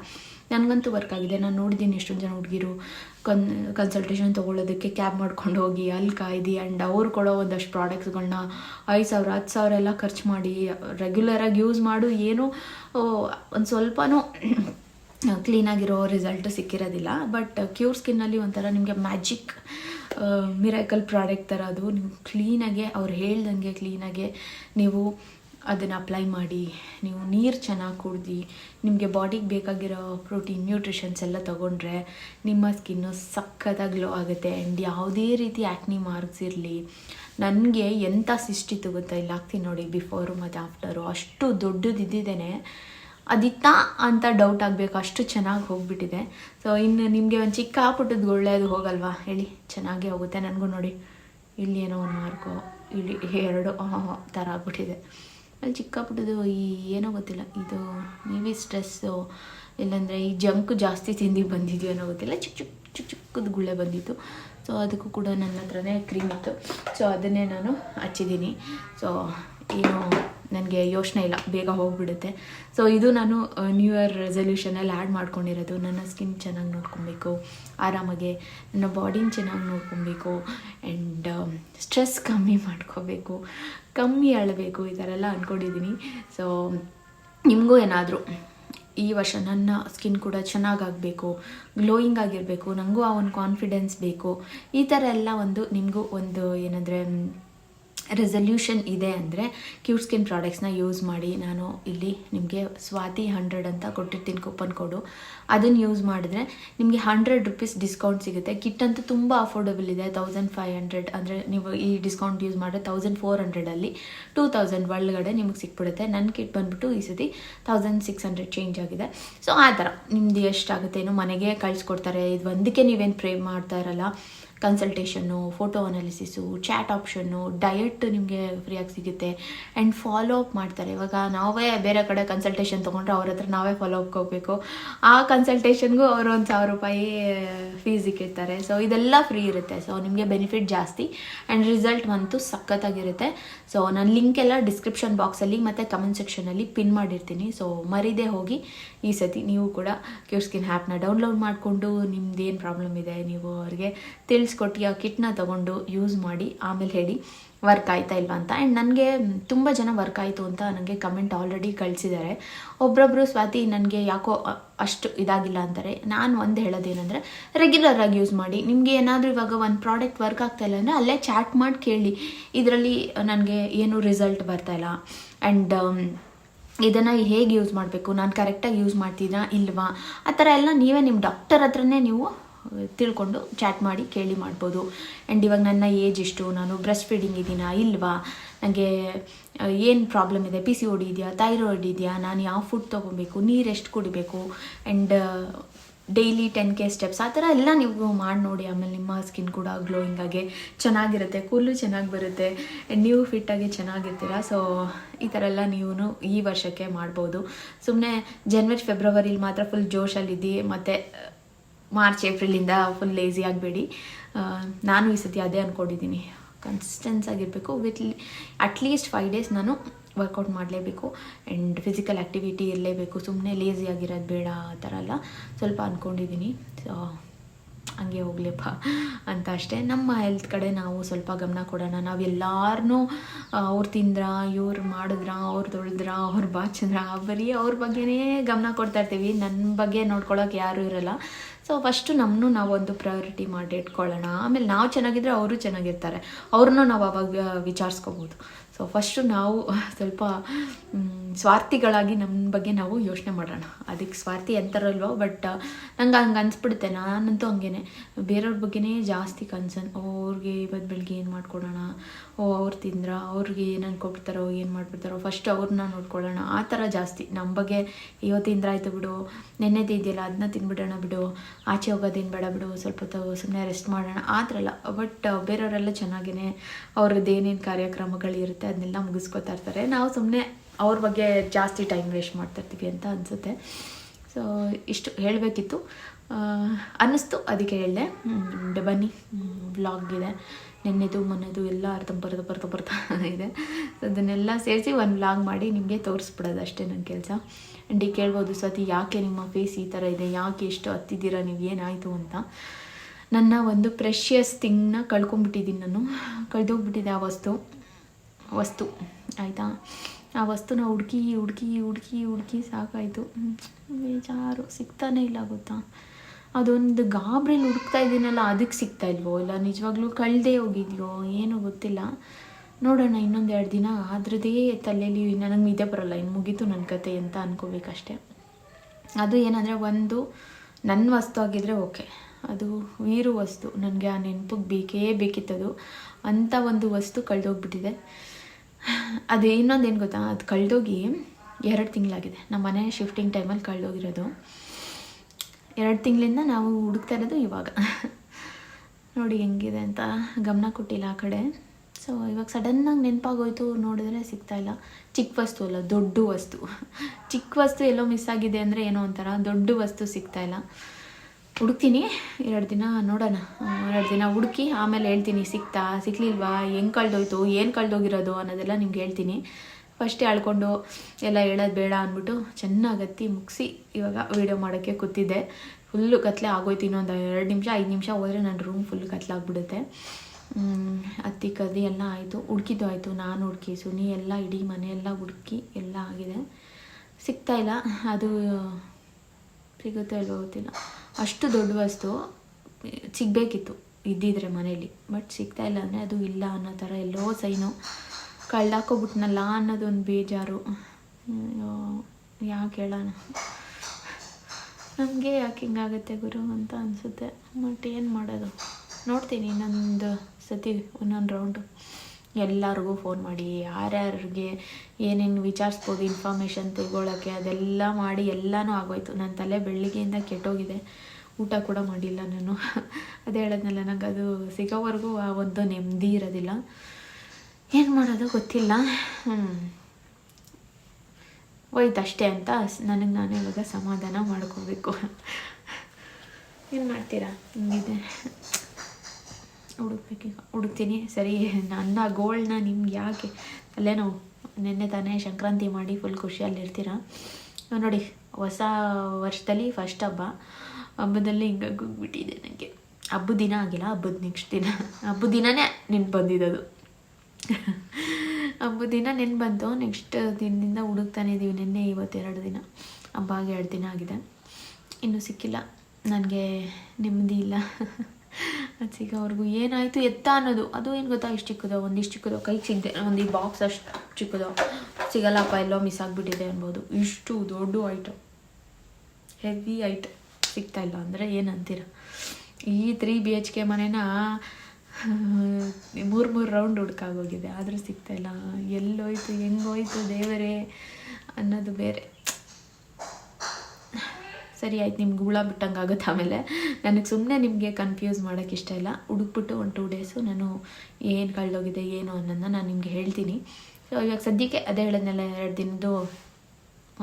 ನನಗಂತೂ ವರ್ಕ್ ಆಗಿದೆ. ನಾನು ನೋಡಿದ್ದೀನಿ ಎಷ್ಟೊಂದು ಜನ ಹುಡುಗಿರು ಕನ್ಸಲ್ಟೇಷನ್ ತೊಗೊಳ್ಳೋದಕ್ಕೆ ಕ್ಯಾಬ್ ಮಾಡ್ಕೊಂಡು ಹೋಗಿ ಅಲ್ಲಿ ಕಾಯ್ದು, ಆ್ಯಂಡ್ ಅವ್ರು ಕೊಡೋ ಒಂದಷ್ಟು ಪ್ರಾಡಕ್ಟ್ಸ್ಗಳನ್ನ 5,000 10,000 ಎಲ್ಲ ಖರ್ಚು ಮಾಡಿ ರೆಗ್ಯುಲರಾಗಿ ಯೂಸ್ ಮಾಡು, ಏನೋ ಒಂದು ಸ್ವಲ್ಪನೂ ಕ್ಲೀನಾಗಿರೋ ರಿಸಲ್ಟ್ ಸಿಕ್ಕಿರೋದಿಲ್ಲ. ಬಟ್ ಕ್ಯೂರ್ ಸ್ಕಿನ್ನಲ್ಲಿ ಒಂಥರ ನಿಮಗೆ ಮ್ಯಾಜಿಕ್ ಮಿರಾಕಲ್ ಪ್ರಾಡಕ್ಟ್ ಥರ ಅದು. ನೀವು ಕ್ಲೀನಾಗೆ ಅವ್ರು ಹೇಳ್ದಂಗೆ ಕ್ಲೀನಾಗೆ ನೀವು ಅದನ್ನು ಅಪ್ಲೈ ಮಾಡಿ, ನೀವು ನೀರು ಚೆನ್ನಾಗಿ ಕುಡ್ದು ನಿಮಗೆ ಬಾಡಿಗೆ ಬೇಕಾಗಿರೋ ಪ್ರೋಟೀನ್ ನ್ಯೂಟ್ರಿಷನ್ಸ್ ಎಲ್ಲ ತೊಗೊಂಡ್ರೆ ನಿಮ್ಮ ಸ್ಕಿನ್ನು ಸಖತ್ತಾಗಿ ಗ್ಲೋ ಆಗುತ್ತೆ. ಆ್ಯಂಡ್ ಯಾವುದೇ ರೀತಿ ಆ್ಯಕ್ನಿ ಮಾರ್ಕ್ಸ್ ಇರಲಿ, ನನಗೆ ಎಂಥ ಸಿಸ್ಟಿತ್ತು ಗೊತ್ತಾ, ಇಲ್ಲಿ ಹಾಕ್ತೀನಿ ನೋಡಿ ಬಿಫೋರು ಮತ್ತು ಆಫ್ಟರು, ಅಷ್ಟು ದೊಡ್ಡದಿದ್ದೇನೆ ಅದಿತ್ತಾ ಅಂತ ಡೌಟ್ ಆಗಬೇಕು, ಅಷ್ಟು ಚೆನ್ನಾಗಿ ಹೋಗಿಬಿಟ್ಟಿದೆ. ಸೊ ಇನ್ನು ನಿಮಗೆ ಒಂದು ಚಿಕ್ಕ ಪುಟ್ಟದ್ದು ಒಳ್ಳೆಯದು ಹೋಗಲ್ವಾ ಹೇಳಿ, ಚೆನ್ನಾಗೇ ಹೋಗುತ್ತೆ. ನನಗೂ ನೋಡಿ ಇಲ್ಲಿ ಏನೋ ಒಂದು ಮಾರ್ಕು, ಇಲ್ಲಿ 2 ಥರ ಆಗ್ಬಿಟ್ಟಿದೆ. ಅಲ್ಲಿ ಚಿಕ್ಕ ಪುಟ್ಟದು ಈ ಏನೋ ಗೊತ್ತಿಲ್ಲ, ಇದು ನೀವೇ ಸ್ಟ್ರೆಸ್ಸು ಇಲ್ಲಾಂದರೆ ಈ ಜಂಕ್ ಜಾಸ್ತಿ ತಿಂದು ಬಂದಿದೆಯೋ ಏನೋ ಗೊತ್ತಿಲ್ಲ, ಚಿಕ್ಕದು ಗುಳ್ಳೆ ಬಂದಿತ್ತು. ಸೊ ಅದಕ್ಕೂ ಕೂಡ ನನ್ನ ಹತ್ರನೇ ಕ್ರೀಮ್ ಇತ್ತು. ಸೊ ಅದನ್ನೇ ನಾನು ಹಚ್ಚಿದ್ದೀನಿ. ಸೊ ಏನು ನನಗೆ ಯೋಚನೆ ಇಲ್ಲ, ಬೇಗ ಹೋಗಿಬಿಡುತ್ತೆ. ಸೊ ಇದು ನಾನು ನ್ಯೂ ಇಯರ್ ರೆಸಲ್ಯೂಷನಲ್ಲಿ ಆ್ಯಡ್ ಮಾಡ್ಕೊಂಡಿರೋದು. ನನ್ನ ಸ್ಕಿನ್ ಚೆನ್ನಾಗಿ ನೋಡ್ಕೊಬೇಕು, ಆರಾಮಾಗೆ ನನ್ನ ಬಾಡಿನ ಚೆನ್ನಾಗಿ ನೋಡ್ಕೊಬೇಕು, ಆ್ಯಂಡ್ ಸ್ಟ್ರೆಸ್ ಕಮ್ಮಿ ಮಾಡ್ಕೋಬೇಕು, ಕಮ್ಮಿ ಅಳಬೇಕು, ಈ ಥರ ಎಲ್ಲ ಅಂದ್ಕೊಂಡಿದ್ದೀನಿ. ಸೊ ನಿಮಗೂ ಏನಾದರೂ ಈ ವರ್ಷ ನನ್ನ ಸ್ಕಿನ್ ಕೂಡ ಚೆನ್ನಾಗಾಗಬೇಕು, ಗ್ಲೋಯಿಂಗ್ ಆಗಿರಬೇಕು, ನನಗೂ ಆ ಒಂದು ಕಾನ್ಫಿಡೆನ್ಸ್ ಬೇಕು, ಈ ಥರ ಎಲ್ಲ ಒಂದು ನಿಮಗೂ ಒಂದು ಏನಂದರೆ ರೆಸಲ್ಯೂಷನ್ ಇದೆ ಅಂದರೆ ಕ್ಯೂರ್ ಸ್ಕಿನ್ ಪ್ರಾಡಕ್ಟ್ಸ್ನ ಯೂಸ್ ಮಾಡಿ. ನಾನು ಇಲ್ಲಿ ನಿಮಗೆ ಸ್ವಾತಿ 100 ಅಂತ ಕೊಟ್ಟಿರ್ತೀನಿ ಕೂಪನ್ ಕೋಡು, ಅದನ್ನು ಯೂಸ್ ಮಾಡಿದ್ರೆ ನಿಮಗೆ 100 ರೂಪೀಸ್ ಡಿಸ್ಕೌಂಟ್ ಸಿಗುತ್ತೆ. ಕಿಟ್ ಅಂತೂ ತುಂಬ ಅಫೋರ್ಡಬಲ್ ಇದೆ, 1500 ಅಂದರೆ ನೀವು ಈ ಡಿಸ್ಕೌಂಟ್ ಯೂಸ್ ಮಾಡಿದ್ರೆ 1400ಅಲ್ಲಿ 2000 ಒಳಗಡೆ ನಿಮಗೆ ಸಿಕ್ಬಿಡುತ್ತೆ. ನನ್ನ ಕಿಟ್ ಬಂದುಬಿಟ್ಟು ಈ ಸತಿ 1600 ಚೇಂಜ್ ಆಗಿದೆ. ಸೊ ಆ ಥರ ನಿಮ್ಮದು ಎಷ್ಟಾಗುತ್ತೆ ಏನು ಮನೆಗೆ ಕಳಿಸ್ಕೊಡ್ತಾರೆ. ಇದು ಒಂದಕ್ಕೆ ನೀವೇನು ಪ್ರೇ ಮಾಡ್ತಾ ಇರಲ್ಲ, consultation, photo analysis, chat option, diet ನಿಮಗೆ ಫ್ರೀಯಾಗಿ ಸಿಗುತ್ತೆ, ಆ್ಯಂಡ್ ಫಾಲೋ ಅಪ್ ಮಾಡ್ತಾರೆ. ಇವಾಗ ನಾವೇ ಬೇರೆ ಕಡೆ ಕನ್ಸಲ್ಟೇಷನ್ ತೊಗೊಂಡ್ರೆ ಅವ್ರ ಹತ್ರ ನಾವೇ ಫಾಲೋ ಅಪ್ಗೆ ಹೋಗಬೇಕು, ಆ ಕನ್ಸಲ್ಟೇಷನ್ಗೂ ಅವರು ಒಂದು 1000 ರೂಪಾಯಿ ಫೀಸ್ ಇಕ್ಕಿರ್ತಾರೆ. ಸೊ ಇದೆಲ್ಲ ಫ್ರೀ ಇರುತ್ತೆ. ಸೊ ನಿಮಗೆ ಬೆನಿಫಿಟ್ ಜಾಸ್ತಿ ಆ್ಯಂಡ್ ರಿಸಲ್ಟ್ ಅಂತೂ ಸಖತ್ತಾಗಿರುತ್ತೆ. ಸೊ ನಾನು ಲಿಂಕ್ ಎಲ್ಲ ಡಿಸ್ಕ್ರಿಪ್ಷನ್ ಬಾಕ್ಸಲ್ಲಿ ಮತ್ತು ಕಮೆಂಟ್ ಸೆಕ್ಷನಲ್ಲಿ ಪಿನ್ ಮಾಡಿರ್ತೀನಿ. ಸೊ ಮರಿದೇ ಹೋಗಿ ಈ ಸತಿ ನೀವು ಕೂಡ ಕ್ಯೂರ್ ಸ್ಕಿನ್ ಆ್ಯಪ್ನ ಡೌನ್ಲೋಡ್ ಮಾಡಿಕೊಂಡು ನಿಮ್ದೇನು ಪ್ರಾಬ್ಲಮ್ ಇದೆ ನೀವು ಅವ್ರಿಗೆ ತಿಳಿಸ್ಕೊಟ್ಟು ಆ ಕಿಟ್ನ ತೊಗೊಂಡು ಯೂಸ್ ಮಾಡಿ, ಆಮೇಲೆ ಹೇಳಿ ವರ್ಕ್ ಆಯ್ತಾ ಇಲ್ವಾ ಅಂತ. ಆ್ಯಂಡ್ ನನಗೆ ತುಂಬ ಜನ ವರ್ಕ್ ಆಯಿತು ಅಂತ ನನಗೆ ಕಮೆಂಟ್ ಆಲ್ರೆಡಿ ಕಳಿಸಿದ್ದಾರೆ. ಒಬ್ಬೊಬ್ಬರು ಸ್ವಾತಿ ನನಗೆ ಯಾಕೋ ಅಷ್ಟು ಇದಾಗಿಲ್ಲ ಅಂತಾರೆ. ನಾನು ಒಂದು ಹೇಳೋದೇನೆಂದರೆ ರೆಗ್ಯುಲರಾಗಿ ಯೂಸ್ ಮಾಡಿ. ನಿಮಗೆ ಏನಾದರೂ ಇವಾಗ ಒಂದು ಪ್ರಾಡಕ್ಟ್ ವರ್ಕ್ ಆಗ್ತಾಯಿಲ್ಲ ಅಂದರೆ ಅಲ್ಲೇ ಚಾಟ್ ಮಾಡಿ ಕೇಳಿ, ಇದರಲ್ಲಿ ನನಗೆ ಏನು ರಿಸಲ್ಟ್ ಬರ್ತಾಯಿಲ್ಲ, ಆ್ಯಂಡ್ ಇದನ್ನು ಹೇಗೆ ಯೂಸ್ ಮಾಡಬೇಕು, ನಾನು ಕರೆಕ್ಟಾಗಿ ಯೂಸ್ ಮಾಡ್ತಿದ್ರಾ ಇಲ್ವಾ, ಆ ಥರ ಎಲ್ಲ ನೀವೇ ನಿಮ್ಮ ಡಾಕ್ಟರ್ ಹತ್ರನೇ ನೀವು ತಿಳ್ಕೊಂಡು ಚಾಟ್ ಮಾಡಿ ಕೇಳಿ ಮಾಡ್ಬೋದು. ಆ್ಯಂಡ್ ಇವಾಗ ನನ್ನ ಏಜ್ ಎಷ್ಟು, ನಾನು ಬ್ರೆಸ್ಟ್ ಫೀಡಿಂಗ್ ಇದ್ದೀನಾ ಇಲ್ವಾ, ನನಗೆ ಏನು ಪ್ರಾಬ್ಲಮ್ ಇದೆ, PCOD ಇದೆಯಾ, ಥೈರಾಯ್ಡ್ ಇದೆಯಾ, ನಾನು ಯಾವ ಫುಡ್ ತೊಗೊಬೇಕು, ನೀರು ಎಷ್ಟು ಕುಡಿಬೇಕು, ಆ್ಯಂಡ್ ಡೈಲಿ 10K ಸ್ಟೆಪ್ಸ್, ಆ ಥರ ಎಲ್ಲ ನೀವು ಮಾಡಿ ನೋಡಿ. ಆಮೇಲೆ ನಿಮ್ಮ ಸ್ಕಿನ್ ಕೂಡ ಗ್ಲೋಯಿಂಗ್ ಆಗಿ ಚೆನ್ನಾಗಿರುತ್ತೆ, ಕೂದಲು ಚೆನ್ನಾಗಿ ಬರುತ್ತೆ, ಆ್ಯಂಡ್ ನೀವು ಫಿಟ್ಟಾಗಿ ಚೆನ್ನಾಗಿರ್ತೀರ. ಸೊ ಈ ಥರ ಎಲ್ಲ ನೀವು ಈ ವರ್ಷಕ್ಕೆ ಮಾಡ್ಬೋದು. ಸುಮ್ಮನೆ ಜನವರಿ ಫೆಬ್ರವರಿಲಿ ಮಾತ್ರ ಫುಲ್ ಜೋಶಲ್ಲಿದ್ದು ಮತ್ತು ಮಾರ್ಚ್ ಏಪ್ರಿಲಿಂದ ಫುಲ್ ಲೇಸಿ ಆಗಬೇಡಿ. ನಾನು ಈ ಸತಿ ಅದೇ ಅಂದ್ಕೊಂಡಿದ್ದೀನಿ, ಕನ್ಸಿಸ್ಟೆನ್ಸ್ ಆಗಿರಬೇಕು. ಅಟ್ಲೀಸ್ಟ್ 5 ಡೇಸ್ ನಾನು ವರ್ಕೌಟ್ ಮಾಡಲೇಬೇಕು, ಆ್ಯಂಡ್ ಫಿಸಿಕಲ್ ಆ್ಯಕ್ಟಿವಿಟಿ ಇರಲೇಬೇಕು, ಸುಮ್ಮನೆ ಲೇಸಿ ಆಗಿರೋದು ಬೇಡ, ಆ ಥರ ಎಲ್ಲ ಸ್ವಲ್ಪ ಅಂದ್ಕೊಂಡಿದ್ದೀನಿ. ಸೊ ಹಂಗೆ ಹೋಗ್ಲಿಪ್ಪ ಅಂತ ಅಷ್ಟೇ. ನಮ್ಮ ಹೆಲ್ತ್ ಕಡೆ ನಾವು ಸ್ವಲ್ಪ ಗಮನ ಕೊಡೋಣ. ನಾವು ಎಲ್ಲಾರನ್ನೂ ಅವ್ರು ತಿಂದ್ರ, ಇವ್ರು ಮಾಡಿದ್ರ, ಅವ್ರು ತೊಳೆದ್ರ, ಅವ್ರು ಬಾಚಿದ್ರ, ಬರೀ ಅವ್ರ ಬಗ್ಗೆನೇ ಗಮನ ಕೊಡ್ತಾ ಇರ್ತೀವಿ, ನನ್ನ ಬಗ್ಗೆ ನೋಡ್ಕೊಳ್ಳೋಕೆ ಯಾರೂ ಇರೋಲ್ಲ. ಸೊ ಫಸ್ಟು ನಮ್ಮನ್ನು ನಾವು ಒಂದು ಪ್ರಯಾರಿಟಿ ಮಾಡಿ ಇಟ್ಕೊಳ್ಳೋಣ. ಆಮೇಲೆ ನಾವು ಚೆನ್ನಾಗಿದ್ರೆ ಅವರು ಚೆನ್ನಾಗಿರ್ತಾರೆ, ಅವ್ರನ್ನೂ ನಾವು ಅವಾಗ ವಿಚಾರಿಸ್ಕೋಬೋದು. ಸೊ ಫಸ್ಟು ನಾವು ಸ್ವಲ್ಪ ಸ್ವಾರ್ಥಿಗಳಾಗಿ ನಮ್ಮ ಬಗ್ಗೆ ನಾವು ಯೋಚನೆ ಮಾಡೋಣ. ಅದಕ್ಕೆ ಸ್ವಾರ್ಥಿ ಅಂತಾರಲ್ವ, ಬಟ್ ನಂಗೆ ಹಂಗೆ ಅನಿಸ್ಬಿಡುತ್ತೆ. ನಾನಂತೂ ಹಂಗೇನೆ, ಬೇರೆಯವ್ರ ಬಗ್ಗೆನೇ ಜಾಸ್ತಿ ಕನ್ಸರ್ನ್. ಅವ್ರಿಗೆ ಇವತ್ತು ಬೆಳಗ್ಗೆ ಏನು ಮಾಡ್ಕೊಡೋಣ, ಅವ್ರು ತಿಂದ್ರ, ಅವ್ರಿಗೆ ಏನು ಅನ್ಕೊಬಿಡ್ತಾರೋ, ಏನು ಮಾಡಿಬಿಡ್ತಾರೋ, ಫಸ್ಟ್ ಅವ್ರನ್ನ ನೋಡ್ಕೊಳ್ಳೋಣ, ಆ ಥರ ಜಾಸ್ತಿ. ನಮ್ಮ ಬಗ್ಗೆ ಇವತ್ತು ತಿಂದ್ರಾಯ್ತು ಬಿಡು, ನೆನ್ನೆದು ಇದೆಯಲ್ಲ ಅದನ್ನ ತಿನ್ಬಿಡೋಣ ಬಿಡು, ಆಚೆ ಹೋಗೋದೇನು ಬೇಡ ಬಿಡು, ಸ್ವಲ್ಪ ಸುಮ್ಮನೆ ರೆಸ್ಟ್ ಮಾಡೋಣ, ಆ ಥರ ಎಲ್ಲ. ಬಟ್ ಬೇರೆಯವರೆಲ್ಲ ಚೆನ್ನಾಗೇ ಅವ್ರದ್ದು ಏನೇನು ಕಾರ್ಯಕ್ರಮಗಳಿರುತ್ತೆ ಅದನ್ನೆಲ್ಲ ಮುಗಿಸ್ಕೊತಾ ಇರ್ತಾರೆ. ನಾವು ಸುಮ್ಮನೆ ಅವ್ರ ಬಗ್ಗೆ ಜಾಸ್ತಿ ಟೈಮ್ ವೇಸ್ಟ್ ಮಾಡ್ತಾಯಿರ್ತೀವಿ ಅಂತ ಅನಿಸುತ್ತೆ. ಸೊ ಇಷ್ಟು ಹೇಳಬೇಕಿತ್ತು ಅನ್ನಿಸ್ತು, ಅದಕ್ಕೆ ಹೇಳಿದೆ. ಬನ್ನಿ, ವ್ಲಾಗ್ ಇದೆ, ನೆನ್ನೆದು ಮೊನ್ನೆದು ಎಲ್ಲ ಬರ್ತಾ ಇದೆ. ಸೊ ಅದನ್ನೆಲ್ಲ ಸೇರಿಸಿ ಒಂದು ವ್ಲಾಗ್ ಮಾಡಿ ನಿಮಗೆ ತೋರಿಸ್ಬಿಡೋದು ಅಷ್ಟೇ ನನ್ನ ಕೆಲಸ. ಆ್ಯಂಡ್ ಈಗ ಕೇಳ್ಬೋದು, ಸ್ವಾತಿ ಯಾಕೆ ನಿಮ್ಮ ಫೇಸ್ ಈ ಥರ ಇದೆ, ಯಾಕೆ ಇಷ್ಟು ಹತ್ತಿದ್ದೀರಾ ನೀವು, ಏನಾಯಿತು ಅಂತ. ನನ್ನ ಒಂದು ಪ್ರೆಷಿಯಸ್ ಥಿಂಗ್ನ ಕಳ್ಕೊಂಬಿಟ್ಟಿದ್ದೀನಿ ನಾನು, ಕಳೆದೋಗ್ಬಿಟ್ಟಿದೆ ಆ ವಸ್ತು ಆಯಿತಾ. ಆ ವಸ್ತುನ ಹುಡುಕಿ ಹುಡುಕಿ ಹುಡುಕಿ ಹುಡುಕಿ ಸಾಕಾಯಿತು. ಬೇಜಾರು, ಸಿಗ್ತಾನೇ ಇಲ್ಲ ಗೊತ್ತಾ. ಅದೊಂದು ಗಾಬ್ರಿಲಿ ಹುಡುಕ್ತಾ ಇದ್ದೀನಲ್ಲ, ಅದಕ್ಕೆ ಸಿಗ್ತಾ ಇಲ್ವೋ ಇಲ್ಲ ನಿಜವಾಗ್ಲೂ ಕಳೆದೇ ಹೋಗಿದ್ಯೋ ಏನೋ ಗೊತ್ತಿಲ್ಲ. ನೋಡೋಣ ಇನ್ನೊಂದು 2 ದಿನ ಅದ್ರದ್ದೇ ತಲೆಯಲ್ಲಿ ನನಗೆ ನಿದ್ದೆ ಬರೋಲ್ಲ, ಇನ್ನು ಮುಗೀತು ನನ್ನ ಕತೆ ಅಂತ ಅನ್ಕೋಬೇಕಷ್ಟೆ. ಅದು ಏನಂದರೆ ಒಂದು ನನ್ನ ವಸ್ತು ಆಗಿದ್ದರೆ ಓಕೆ, ಅದು ವೀರು ವಸ್ತು, ನನಗೆ ಆ ನೆನಪಿಗೆ ಬೇಕಿತ್ತದು. ಅಂಥ ಒಂದು ವಸ್ತು ಕಳೆದೋಗ್ಬಿಟ್ಟಿದೆ. ಅದು ಇನ್ನೊಂದೇನು ಗೊತ್ತಾ, ಅದು ಕಳೆದೋಗಿ 2 ತಿಂಗಳಾಗಿದೆ. ನಮ್ಮ ಮನೆ ಶಿಫ್ಟಿಂಗ್ ಟೈಮಲ್ಲಿ ಕಳೆದೋಗಿರೋದು. 2 ತಿಂಗಳಿಂದ ನಾವು ಹುಡುಕ್ತಾ ಇರೋದು ಇವಾಗ. ನೋಡಿ ಹೆಂಗಿದೆ ಅಂತ ಗಮನ ಕೊಟ್ಟಿಲ್ಲ ಆ ಕಡೆ. ಸೊ ಇವಾಗ ಸಡನ್ನಾಗಿ ನೆನಪಾಗೋಯ್ತು, ನೋಡಿದ್ರೆ ಸಿಗ್ತಾಯಿಲ್ಲ. ಚಿಕ್ಕ ವಸ್ತು ಅಲ್ಲ, ದೊಡ್ಡ ವಸ್ತು. ಚಿಕ್ಕ ವಸ್ತು ಎಲ್ಲೋ ಮಿಸ್ ಆಗಿದೆ ಅಂದರೆ ಏನೋ ಒಂಥರ, ದೊಡ್ಡ ವಸ್ತು ಸಿಗ್ತಾಯಿಲ್ಲ. ಹುಡುಕ್ತೀನಿ 2 ದಿನ, ನೋಡೋಣ 2 ದಿನ ಹುಡುಕಿ ಆಮೇಲೆ ಹೇಳ್ತೀನಿ ಸಿಕ್ಲಿಲ್ವಾ, ಹೆಂಗೆ ಕಳೆದೋಯ್ತು, ಏನು ಕಳೆದೋಗಿರೋದು ಅನ್ನೋದೆಲ್ಲ ನಿಮ್ಗೆ ಹೇಳ್ತೀನಿ. ಫಸ್ಟೇ ಅಳ್ಕೊಂಡು ಎಲ್ಲ ಹೇಳೋದು ಬೇಡ ಅಂದ್ಬಿಟ್ಟು ಚೆನ್ನಾಗತ್ತಿ ಮುಗಿಸಿ ಇವಾಗ ವೀಡಿಯೋ ಮಾಡೋಕ್ಕೆ ಕೂತಿದ್ದೆ. ಫುಲ್ಲು ಕತ್ಲೆ ಆಗೋಯ್ತು. ಇನ್ನೊಂದು 2 ನಿಮಿಷ 5 ನಿಮಿಷ ಹೋದರೆ ನನ್ನ ರೂಮ್ ಫುಲ್ ಕತ್ಲಾಗ್ಬಿಡುತ್ತೆ. ಅತ್ತಿ ಕದಿ ಎಲ್ಲ ಆಯಿತು, ಹುಡುಕಿದ್ದು ಆಯಿತು. ನಾನು ಹುಡುಕಿ, ಸುನಿ ಎಲ್ಲ ಇಡೀ ಮನೆಯೆಲ್ಲ ಹುಡುಕಿ ಎಲ್ಲ ಆಗಿದೆ. ಸಿಗ್ತಾಯಿಲ್ಲ. ಅದು ಸಿಗುತ್ತೋ ಇಲ್ಲೋ ಗೊತ್ತಿಲ್ಲ. ಅಷ್ಟು ದೊಡ್ಡ ವಸ್ತು ಸಿಗಬೇಕಿತ್ತು ಇದ್ದಿದ್ರೆ ಮನೇಲಿ, ಬಟ್ ಸಿಗ್ತಾಯಿಲ್ಲ. ಅಂದರೆ ಅದು ಇಲ್ಲ ಅನ್ನೋ ಥರ ಎಲ್ಲೋ ಸೈನು. ಕಳ್ದಾಕೋಬಿಟ್ನಲ್ಲ ಅನ್ನೋದೊಂದು ಬೇಜಾರು. ಯಾಕೆ ಹೇಳೋಣ, ನಮಗೆ ಯಾಕೆ ಹಿಂಗಾಗುತ್ತೆ ಗುರು ಅಂತ ಅನಿಸುತ್ತೆ. ಬಟ್ ಏನು ಮಾಡೋದು, ನೋಡ್ತೀನಿ ಇನ್ನೊಂದು ಸತಿ ಒಂದೊಂದು ರೌಂಡು. ಎಲ್ಲರಿಗೂ ಫೋನ್ ಮಾಡಿ ಯಾರ್ಯಾರಿಗೆ ಏನೇನು ವಿಚಾರಿಸ್ಬೋದು ಇನ್ಫಾರ್ಮೇಷನ್ ತೆಗೊಳ್ಳೋಕ್ಕೆ, ಅದೆಲ್ಲ ಮಾಡಿ ಎಲ್ಲನೂ ಆಗೋಯ್ತು. ನನ್ನ ತಲೆ ಬೆಳಿಗ್ಗೆಯಿಂದ ಕೆಟ್ಟೋಗಿದೆ. ಊಟ ಕೂಡ ಮಾಡಿಲ್ಲ ನಾನು. ಅದೇ ಹೇಳೋದ್ನಲ್ಲ, ನನಗೆ ಅದು ಸಿಗೋವರೆಗೂ ಆ ಒಂದು ನೆಮ್ಮದಿ ಇರೋದಿಲ್ಲ. ಏನು ಮಾಡೋದು ಗೊತ್ತಿಲ್ಲ. ಹೋಯ್ತಷ್ಟೇ ಅಂತ ನನಗೆ ನಾನೇ ಇವಾಗ ಸಮಾಧಾನ ಮಾಡ್ಕೋಬೇಕು. ಏನು ಮಾಡ್ತೀರಾ, ಹಿಂಗಿದೆ. ಹುಡುಕ್ಬೇಕೀಗ, ಹುಡುಕ್ತೀನಿ. ಸರಿ, ನನ್ನ ಗೋಲ್ಡ್ನ ನಿಮ್ಗೆ ಯಾಕೆ ಅಲ್ಲೇನೋ ನಿನ್ನೆ ತಾನೇ ಸಂಕ್ರಾಂತಿ ಮಾಡಿ ಫುಲ್ ಖುಷಿಯಲ್ಲಿರ್ತೀರ ನೋಡಿ. ಹೊಸ ವರ್ಷದಲ್ಲಿ ಫಸ್ಟ್ ಹಬ್ಬದಲ್ಲಿ ಹಿಂಗಾಗೋಗ್ಬಿಟ್ಟಿದೆ ನನಗೆ. ಹಬ್ಬದ ದಿನ ಆಗಿಲ್ಲ, ಹಬ್ಬದ ನೆಕ್ಸ್ಟ್ ದಿನ, ಹಬ್ಬದ ದಿನವೇ ನೆನ್ಪು ಬಂದಿದ್ದದು. ಹಬ್ಬದ ದಿನ ನೆನ್ಪು ಬಂತು. ನೆಕ್ಸ್ಟ್ ದಿನದಿಂದ ಹುಡುಕ್ತಾನೆ ಇದ್ದೀವಿ. ನಿನ್ನೆ ಇವತ್ತು 2 ದಿನ, ಹಬ್ಬ ಆಗಿ 2 ದಿನ ಆಗಿದೆ, ಇನ್ನೂ ಸಿಕ್ಕಿಲ್ಲ. ನನಗೆ ನೆಮ್ಮದಿ ಇಲ್ಲ. ಅದು ಸಿಗೋವರೆಗೂ ಏನಾಯಿತು ಎತ್ತ ಅನ್ನೋದು. ಅದು ಏನು ಗೊತ್ತಾ, ಇಷ್ಟು ಚಿಕ್ಕದೋ, ಒಂದಿಷ್ಟು ಚಿಕ್ಕದೋ, ಕೈಗೆ ಸಿಗದೆ ಒಂದು ಬಾಕ್ಸ್ ಅಷ್ಟು ಚಿಕ್ಕದೋ, ಸಿಗಲ್ಲಪ್ಪ ಎಲ್ಲೋ ಮಿಸ್ ಆಗಿಬಿಟ್ಟಿದೆ ಅನ್ಬೋದು. ಇಷ್ಟು ದೊಡ್ಡ ಐಟಮ್, ಹೆವಿ ಐಟಮ್ ಸಿಗ್ತಾಯಿಲ್ಲ ಅಂದರೆ ಏನಂತೀರ. ಈ 3 BHK ಮನೇನ 3 ರೌಂಡ್ ಹುಡ್ಕಾಗೋಗಿದೆ, ಆದರೂ ಸಿಗ್ತಾಯಿಲ್ಲ. ಎಲ್ಲೋಯ್ತು ಹೆಂಗೋಯ್ತು ದೇವರೇ ಅನ್ನೋದು ಬೇರೆ. ಸರಿ ಆಯ್ತು, ನಿಮ್ಗೆ ಹುಳ ಬಿಟ್ಟಂಗೆ ಆಗುತ್ತೆ. ಆಮೇಲೆ ನನಗೆ ಸುಮ್ಮನೆ ನಿಮಗೆ ಕನ್ಫ್ಯೂಸ್ ಮಾಡೋಕ್ಕೆ ಇಷ್ಟ ಇಲ್ಲ. ಹುಡುಕ್ಬಿಟ್ಟು 1-2 ಡೇಸು ನಾನು ಏನು ಕಳೆದೋಗಿದೆ ಏನು ಅನ್ನೋದನ್ನ ನಾನು ನಿಮಗೆ ಹೇಳ್ತೀನಿ. ಸೊ ಇವಾಗ ಸದ್ಯಕ್ಕೆ ಅದೇ ಹೇಳೋದ್ನೆಲ್ಲ 2 ದಿನದ್ದು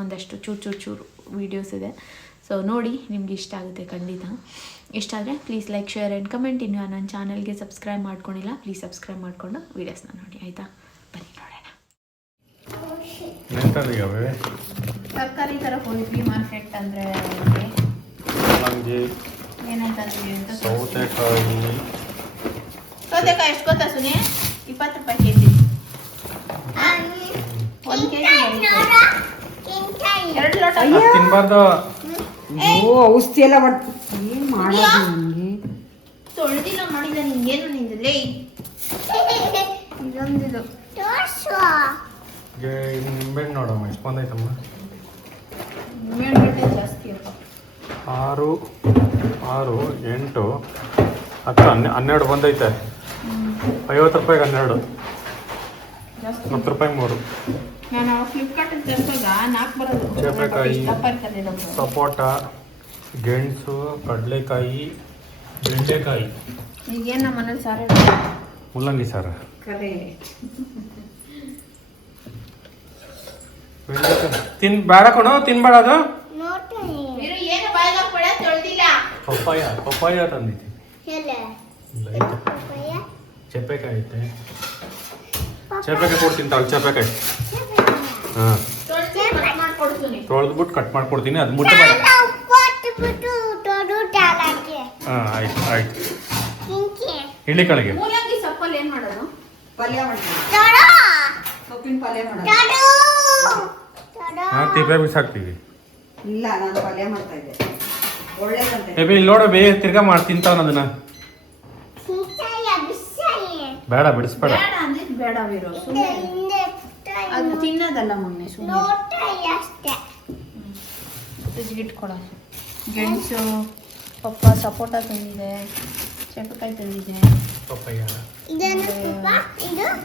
ಒಂದಷ್ಟು ಚೂರು ವೀಡಿಯೋಸ್ ಇದೆ. ಸೊ ನೋಡಿ, ನಿಮ್ಗೆ ಇಷ್ಟ ಆಗುತ್ತೆ ಖಂಡಿತ. ಇಷ್ಟ ಆದರೆ please like, share and comment. ಇನ್ನು ನನ್ನ ಚಾನಲ್ಗೆ ಸಬ್ಸ್ಕ್ರೈಬ್ ಮಾಡ್ಕೊಂಡಿಲ್ಲ, ಪ್ಲೀಸ್ ಸಬ್ಸ್ಕ್ರೈಬ್ ಮಾಡಿಕೊಂಡು ವೀಡಿಯೋಸ್ನ ನೋಡಿ ಆಯಿತಾ. ಬನ್ನಿ ನೋಡೋಣ. ತರಕಾರಿ ಥರ ಹೋಗಿದ್ವಿ ಮಾರ್ಕೆಟ್ ಅಂದರೆ ಏನಂತಾರೆ ಅಂತ. ಸೌತೆಕಾಯಿ ಎಷ್ಟು ಗೊತ್ತಾ ಸುನಿ? 20 ರೂಪಾಯಿ kg. 1 kg 2 ಲೋಟ ತಿನ್ಬಾರ್ದು. ಔಷಧಿ ಎಲ್ಲ ಏನು ಮಾಡೋದು ನಿಮಗೆ? ತೊಳೆದಿಲ್ಲ ಮಾಡಿದ ನಿಂಗೇನು ನಿಂದಲೇ ಇದೊಂದಿದು ನಿಂಬೆಹಣ್ಣು ನೋಡಮ್ಮ ಎಷ್ಟು ಬಂದೈತಮ್ಮ. ನಿಂಬೆಹಣ್ಣು ಜಾಸ್ತಿ ಅಪ್ಪ. 6, 8, 10, 12 ಬಂದೈತೆ. 50 ರೂಪಾಯಿಗೆ 12, 10 ರೂಪಾಯಿ 3. ನಾನು ಫ್ಲಿಪ್ಕಾರ್ಟಲ್ಲಿ ತರಿಸಿದಾಗ 4 ಬರೋದು. ಚೇಪೆಕಾಯಿ, ಸಪೋಟ, ಗೆಣಸು, ಕಡಲೆಕಾಯಿ, ಬೆಂಡೆಕಾಯಿ. ಈಗೇನು ನಮ್ಮ ಮನೇಲಿ ಸಾರು ಮುಲ್ಲಂಗಿ ಸಾರು. ಕರೆ ಬೇಡ ಕಣೋ, ತಿನ್ಬೇಡ. ಅದು ಪಪ್ಪಾಯ ತಂದಿದ್ದೆ. ಚೇಪೆಕಾಯಿ ಐತೆ, ಚೇಪೆಕಾಯಿ ಕೊಡ್ತೀನಿ ತಾಳು. ಚೇಪೆಕಾಯಿ ಹಾಂ ತೊಳೆದ್ಬಿಟ್ಟು ಕಟ್ ಮಾಡ್ಕೊಡ್ತೀನಿ. ಅದು ಮುಟ್ಟಬೇಡ. ಹಾಂ ಆಯ್ತು ಆಯ್ತು. ಇಳಿ ಕಳೆಗೆ ಮೂಲಂಗಿ ಸೊಪ್ಪಲ್ಲಿ ಏನು ಮಾಡೋದು? ಪಲ್ಯ ಮಾಡಿ, ಸೊಪ್ಪಿನ ಪಲ್ಯ ಮಾಡೋದು. ಹಾಂ ತಿಪ್ಪೆ ಬಿಸಾಕ್ತೀವಿ. ಇಲ್ಲ ನಾನು ಪಲ್ಯ ಮಾಡ್ತಾ ಇದ್ದೆ ಒಳ್ಳೇದಂತೆ. ಬೇಬಿ ಇಲ್ಲಿ ನೋಡ ಬೇ ತಿರ್ಗಾ ಮಾಡಿ ತಿಂತಾವನ ಅದನ್ನ. ಬೇಡ ಬಿಡಿಸ್ಬೇಡ. ಬೇಡ ಅಂದ್ರೆ ಬೇಡ ವೀರು, ಸುಮ್ಮನೆ ಅದು ತಿನ್ನೋದಲ್ಲ ಮೊನ್ನೆ ಸುಮ್ಮನೆ ಇಟ್ಕೊಳ. ಗೆಣಸು, ಪಪ್ಪ ಸಪೋಟ ತಂದಿದೆ, ಚಪ್ಪಕಾಯಿ ತಂದಿದೆ, ಪಪ್ಪಾಯ,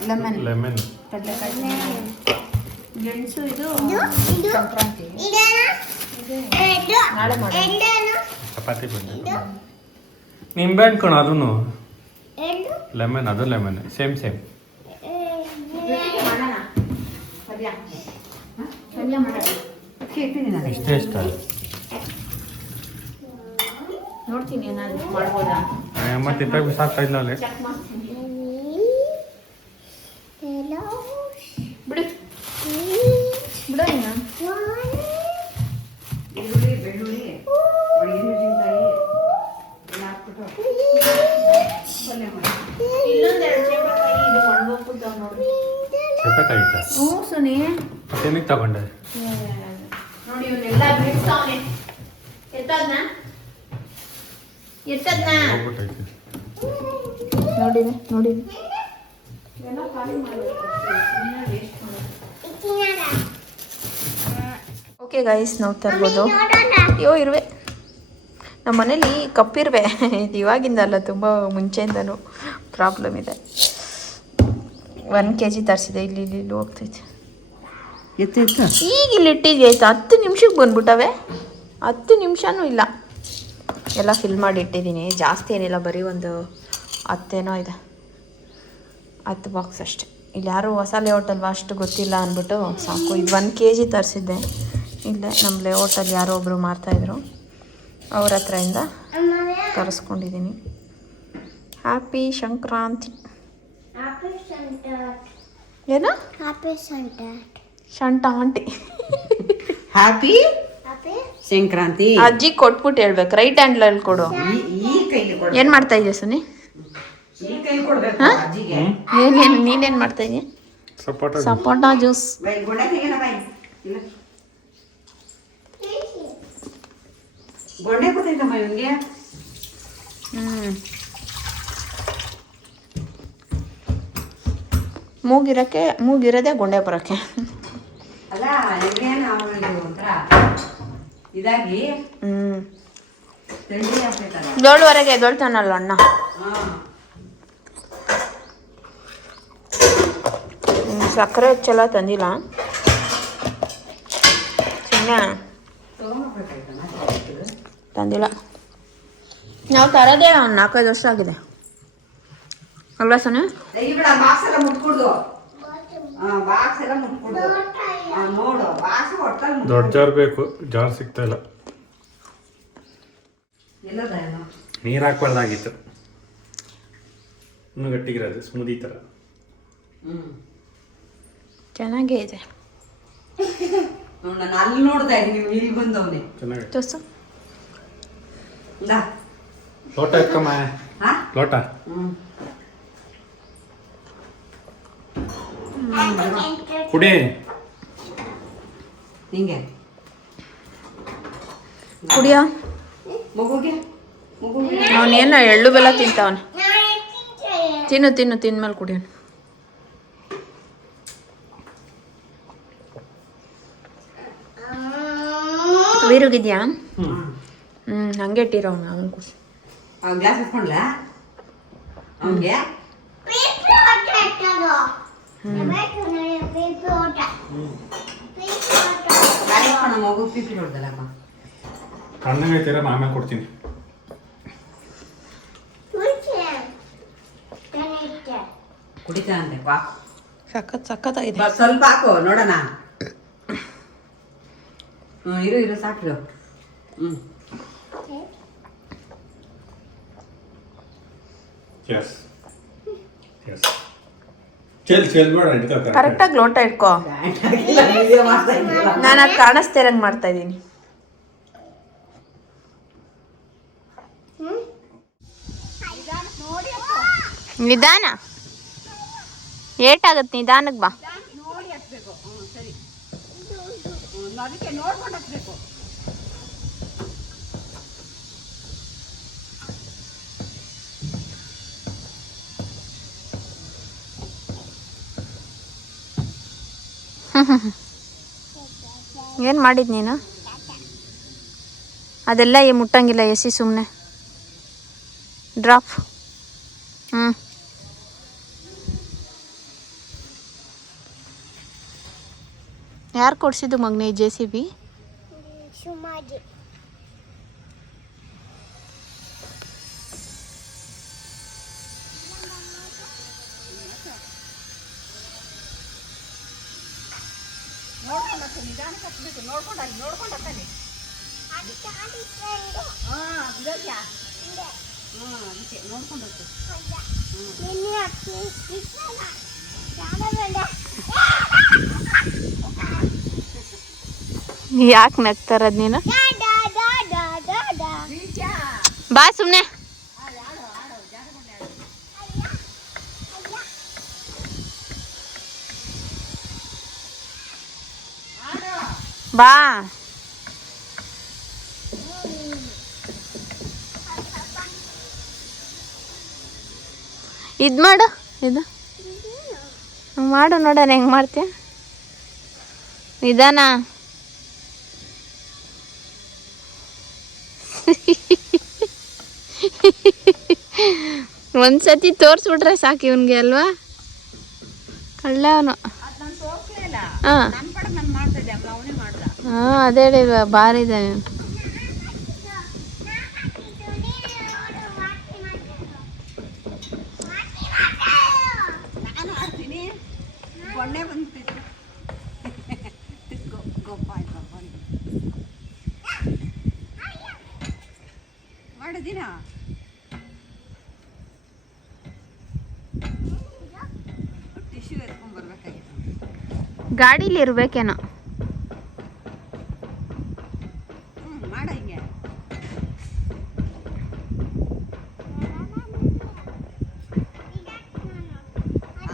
ಲೆಮನ್, ಲೆಮನ್, ಕಡಲೆಕಾಯಿ ತಂದಿದೆ. ಗೆಣಸು ಇದು ಸಂಕ್ರಾಂತಿ, ನಾಳೆ ಮಾಡಿ ಚಪಾತಿ ಬಂದು ನಿಂಬೆ ಹಣ್ಣು ಅದನ್ನು ಲೆಮನ್, ಅದು ಲೆಮನ್ ಸೇಮ್ ಸೇಮ್. ಇಷ್ಟೇ ಇಷ್ಟ. ನೋಡ್ತೀನಿ ಏನಾದ್ರು ಮಾಡ್ಬೋದಾ. ಅಮ್ಮ ತಿಪ್ಪೆ ಬಿಸಾಕ್ತಾ ಇಲ್ಲ ಅಲ್ಲಿ. ಚೆಕ್ ಮಾಡ್ತೀನಿ. ಬಿಡು ಬಿಡು ನೀನು. ಈರುಳ್ಳಿ, ಬೆಳ್ಳುಳ್ಳಿ, ಮೆಣಸಿನಕಾಯಿ ಎಲ್ಲ ಹಾಕ್ಬಿಟ್ಟು ಪಲ್ಯ ಮಾಡಿ. ಇಲ್ಲೊಂದೆರಡು ಚೇಪಕಾಯಿ ಇದು ಒಣಗೋಗ್ಬಿಟ್ಟು ನೋಡಿ. ಚಪಾತಿ ಇತ್ತ ಹ್ಞೂ ಸುನಿ. ಮತ್ತೇನಿಗೆ ತಗೊಂಡೆ? ನೋಡಿ ಇವನ್ನೆಲ್ಲ ಬಿಡಿಸ್ತಾವನೆ. ಎತ್ತದ್ನ ಹೋಗ್ಬಿಟ್ಟೈತಿ. ನೋಡಿದೆ ನೋಡಿದೆ. ಓಕೆ ಗೈಸ್, ನೋಡ್ತಾ ಇರ್ಬೋದು. ಅಯ್ಯೋ ಇರುವೆ ನಮ್ಮ ಮನೇಲಿ ಕಪ್ಪಿರುವೆ. ಇದು ಇವಾಗಿಂದ ಅಲ್ಲ, ತುಂಬ ಮುಂಚೆಯಿಂದನೂ ಪ್ರಾಬ್ಲಮ್ ಇದೆ. 1 kg ತರಿಸಿದೆ. ಇಲ್ಲಿ ಹೋಗ್ತೈತೆ. ಈಗ ಇಲ್ಲಿ ಇಟ್ಟಿದ್ವಿ ಆಯ್ತಾ, 10 ನಿಮಿಷಕ್ಕೆ ಬಂದ್ಬಿಟ್ಟವೆ. 10 ನಿಮಿಷನೂ ಇಲ್ಲ, ಎಲ್ಲ ಫಿಲ್ ಮಾಡಿ ಇಟ್ಟಿದ್ದೀನಿ. ಜಾಸ್ತಿ ಏನಿಲ್ಲ, ಬರೀ ಒಂದು 10 ಏನೋ ಇದೆ, 10 ಬಾಕ್ಸ್ ಅಷ್ಟೆ. ಇಲ್ಲಿ ಯಾರು ಹೊಸ ಲೇಔಟ್ ಅಲ್ವಾ, ಅಷ್ಟು ಗೊತ್ತಿಲ್ಲ ಅಂದ್ಬಿಟ್ಟು ಸಾಕು. ಇದು 1 kg ತರಿಸಿದ್ದೆ. ಇಲ್ಲೇ ನಮ್ಮ ಲೇಔಟಲ್ಲಿ ಯಾರೋ ಒಬ್ಬರು ಮಾರ್ತಾಯಿದ್ರು, ಅವ್ರ ಹತ್ರದಿಂದ ತರಿಸ್ಕೊಂಡಿದ್ದೀನಿ. ಹ್ಯಾಪಿ ಸಂಕ್ರಾಂತಿ. ಏನು ಶಂಟ ಆಂಟಿ ಹ್ಯಾಪಿ ಸಂಕ್ರಾಂತಿ. ಅಜ್ಜಿ ಕೊಟ್ಬಿಟ್ಟು ಹೇಳ್ಬೇಕು, ರೈಟ್ ಹ್ಯಾಂಡ್ಲಲ್ಲಿ ಕೊಡು. ಈ ಕೈಲಿ ಕೊಡು. ಏನು ಮಾಡ್ತಾ ಇದೆಯಾ ಸುನಿ? ಈ ಕೈಲಿ ಕೊಡ್ಬೇಕು ಅಜ್ಜಿಗೆ. ನೀನೇನು ಮಾಡ್ತಾ ಇದೀಯ? ಸಪೋಟ ಸಪೋಟ ಜ್ಯೂಸ್. ಬೈ ಗೊಂಡೆ ತೆಗೆನ ಬೈ. ಇಲ್ಲ ಗೊಂಡೆ ಕೊಡ್ತೈತಮ್ಮ ಇವನಿಗೆ. ಮೂಗಿರೋದೇ ಗೊಂಡೆ ಬರೋಕ್ಕೆ. ಅಲ್ಲ ನಿಮ್ಗೇನು ಅವಳಿಗೆ ಒಂಥರ ಇದಾಗಿ ತಿಂಡಿ ಆಗ್ತೈತಲ್ಲ. 7:30 ಎದ್ದೊಳ್ತಾನಲ್ಲ ಅಣ್ಣ. ಸಕ್ಕರೆ ಹೆಚ್ಚೆಲ್ಲ ತಂದಿಲ್ಲ, ಸುಮ್ಮನೆ ತಂದಿಲ್ಲ. ನಾವು ತರೋದೇ ಒಂದು 4-5 ವರ್ಷ ಆಗಿದೆ ಅಲ್ವಾ ಸೊನ್ನೆ? ಬಾಕ್ಸ್ ಎಲ್ಲ ಮುಟ್ಕೊಡ್ದು. ಬಾಕ್ಸ್ ಎಲ್ಲ ಮುಟ್ಕೊಡ್ದು. ನೋಡು ಬಾಕ್ಸ್ ಹೊಟ್ಟಲ್ಲಿ ದೊಡ್ಡ ಜಾರ್ ಬೇಕು, ಜಾರ್ ಸಿಗ್ತಾ ಇಲ್ಲ. ಎಲ್ಲದ ನೀರು ಹಾಕ್ಬಾರ್ದಾಗಿತ್ತು, ಇನ್ನೂ ಗಟ್ಟಿಗಿರೋದು ಸ್ಮೂದಿ ಥರ. ಚೆನ್ನಾಗೇ ಇದೆ. ನಾನು ಅಲ್ಲಿ ನೋಡ್ತಾ ಇದ್ದೀನಿ, ನೀವು ಇಲ್ಲಿ ಬಂದವನೇ. ಚೆನ್ನಾಗಿ ತೋರ್ಸು. ಲೋಟ ಎತ್ಕಮ್ಮ. ಲೋಟ ಕುಡಿ. ಹಿಂಗೆ ಕುಡಿಯ. ಮಗುಗೆ ಅವನೇನು ಎಳ್ಳು ಬೆಲ್ಲ ತಿಂತಾವನೆ. ತಿನ್ಮೇಲೆ ಕುಡಿಯೋಣ. ವೀರುಗಿದ್ಯಾ? ಹಂಗೆ ಇಟ್ಟಿರೋ ಅವನು ಖುಷಿ. ಗ್ಲಾಸ್ ಇಟ್ಕೊಂಡ್ಲ ಅವನಿಗೆ. ಮಗು ಪಿಪಿ ಹೊಡ್ದಲ್ಲಪ್ಪ. ಕಣ್ಣಂಗೈತೀರ, ಆಮೇಲೆ ಕೊಡ್ತೀನಿ. ಕುಡಿತಾನಂತೆ ಪಾ. ಸಖತ್ತಾಗಿದೆ. ಸ್ವಲ್ಪ ಹಾಕು ನೋಡೋಣ. ಇರು ಸಾಕಿರು. ಕರೆಕ್ಟಾಗಿ ಲೋಟ ಇಟ್ಕೋ. ನಾನು ಅದು ಕಾಣಿಸ್ತಾ ಇರಂಗೆ ಮಾಡ್ತಾ ಇದ್ದೀನಿ. ನಿಧಾನ, ಏಟಾಗತ್ತೆ, ನಿಧಾನಕ್ಕೆ ಬಾ. ಅದಕ್ಕೆ ನೋಡ್ಕೊಂಡು ಹತ್ಬೇಕು. ಏನು ಮಾಡಿದ್ ನೀನು? ಅದೆಲ್ಲ ಮುಟ್ಟಂಗಿಲ್ಲ ಎಸಿ ಸುಮ್ಮನೆ ಡ್ರಾಪ್. ಯಾರು ಕೊಡ್ಸಿದ್ದು ಮಗನೇ JCB? ನೋಡ್ಕೊಂಡು ಹತ್ತು, ನಿಧಾನಕ್ಕೆ ಹತ್ಬೇಕು. ನೋಡ್ಕೊಂಡು ಅಲ್ಲಿ ನೋಡ್ಕೊಂಡು ಹತ್ತಾನೆ. ಅದಕ್ಕೆ ನೋಡ್ಕೊಂಡು ಹತ್ತು. ಯಾಕೆ ನಗ್ತಾರದ್ ನೀನು? ಬಾ ಸುಮ್ಮನೆ. ಬಾ. ಇದು ಮಾಡು, ಇದು ಮಾಡು ನೋಡೋಣ ಹೆಂಗೆ ಮಾಡ್ತೀಯ. ನಿಧಾನ. ಒಂದ್ಸತಿ ತೋರಿಸ್ಬಿಟ್ರೆ ಸಾಕು ಇವನ್ಗೆ ಅಲ್ವಾ? ಕಳ್ಳ ಅವನು. ಹಾಂ ಹಾಂ, ಅದೇ ಹೇಳಿಲ್ವ ಭಾರಿ ಇದೆ ನೀನು. ನಾನು ಆಡ್ತೀನಿ. ಗೊಣ್ಣೆ ಬಂದ್ಬಿಟ್ಟು ಗೊಪ್ಪ ಆಯ್ತು ಮಾಡಿದಿನ. ಟಿಶ್ಯೂ ಎತ್ಕೊಂಡ್ ಬರ್ಬೇಕಾಗಿತ್ತು. ಗಾಡೀಲಿ ಇರ್ಬೇಕೇನೋ. ಮಾಡ ಹಿಂಗೆ.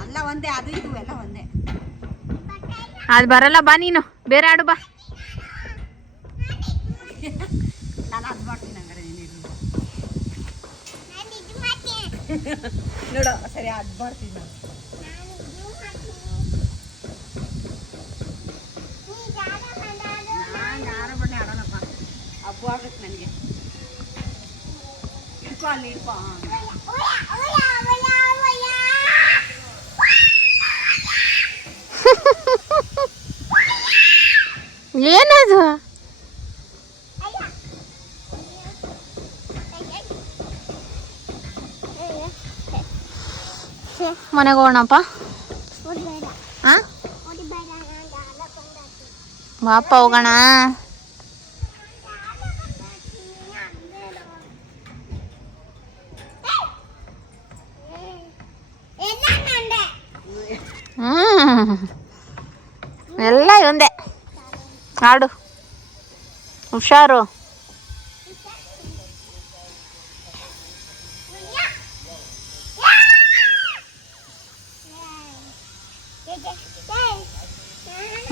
ಅಲ್ಲ ಒಂದೇ, ಅದು ಇದು ಎಲ್ಲ ಒಂದೇ. ಅದು ಬರಲ್ಲ, ಬಾ ನೀನು ಬೇರೆ ಆಡು ಬಾ. ನಾನು ಅದು ಮಾಡ್ತೀನಿ ಹಂಗಾರೆ. ನೀನು ನೋಡು, ಸರಿ ಅದು ಮಾಡ್ತೀನಿ ನಾನು. ಯಾರ ಬಣ್ಣೆ ಆಡೋಣಪ್ಪ. ಹಬ್ಬ ಆಗ್ಬೇಕು ನನಗೆ. ಇಡ್ಕೊ ಅಲ್ಲಿ ಇಡ್ಕೊ. ಏನದು? ಮನೆಗೆ ಹೋಗೋಣಪ್ಪ. ಹಾಂ ಬಾಪ ಹೋಗೋಣ. ಎಲ್ಲ ಒಂದೇ ಆಡು. ಹುಷಾರು.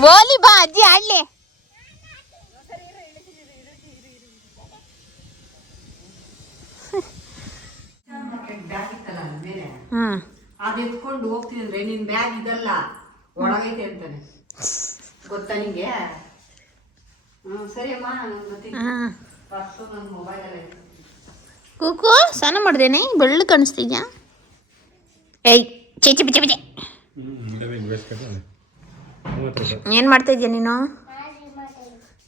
ಓಲಿ ಬಾ ಅಜ್ಜಿ ಆಡ್ಲಿ. ಬ್ಯಾಗ್ ಇತ್ತಲ್ಲ ಅದ್ರ ಮೇಲೆ, ಹ್ಮ್, ಅದು ಎತ್ಕೊಂಡು ಹೋಗ್ತೀನಿ ಅಂದ್ರೆ ನಿನ್ ಬ್ಯಾಗ್ ಇದಲ್ಲ ಒಳಗೈತೆ ಅಂತಾನೆ. ಗೊತ್ತಾ ನಿಂಗೆ? ಸರಿ ಅಮ್ಮ, ನಾನು ಬರ್ತೀನಿ. ಪರ್ಸು ನನ್ನ ಮೊಬೈಲಲ್ಲಿ ಐತೆ. ಕೂಕು ಸ್ನಾನ ಮಾಡ್ದೇನೆ, ಬೆಳ್ಳು ಕಾಣಿಸ್ತಿದ್ಯಾ? ಏಯ್ ಚೇಚಿ ಬಿಚ್ಚೆ ಬಿಚ್ಚೆ. ಏನು ಮಾಡ್ತಾ ಇದೀಯ ನೀನು?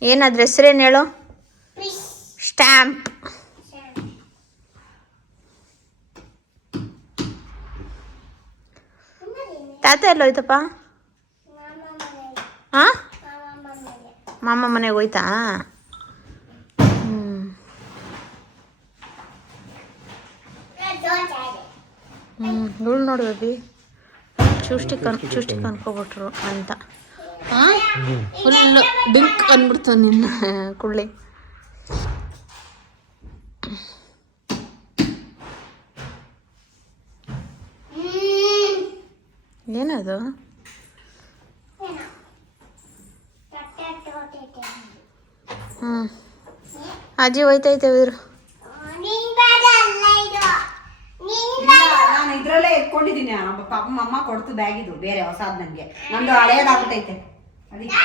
ಏನಾದ್ರ ಹೆಸ್ರೇನು ಹೇಳು? ಸ್ಟ್ಯಾಂಪ್. ತಾತ ಎಲ್ಲೋಯ್ತಪ್ಪ? ಹಾಂ, ಮಾಮ ಮನೆಗೆ ಹೋಯ್ತಾ? ಇವಳು ನೋಡಿ ಬೇಬಿ ಚುಷ್ಟಿ ಅನ್ಕೋಬಿಟ್ರು ಅಂತ. ಹಾಂ, ಫುಲ್ಲು ಡಿಂಕ್ ಅಂದ್ಬಿಡ್ತು ನಿನ್ನ ಕುಳ್ಳಿ. ಏನದು? ಅಜ್ಜಿ ಹೋಯ್ತೈತೆ ಇವರು. ನಾನು ಇದ್ರಲ್ಲೇ ಎತ್ಕೊಂಡಿದ್ದೀನಿ. ಅಮ್ಮ ಕೊಡ್ತು ಬ್ಯಾಗ್ ಇದು ಬೇರೆ ಹೊಸಾದ್ ನನಗೆ. ನಂದು ಹಳೇದಾಗ್ಬಿಟ್ಟೈತೆ. ಅದಕ್ಕೆ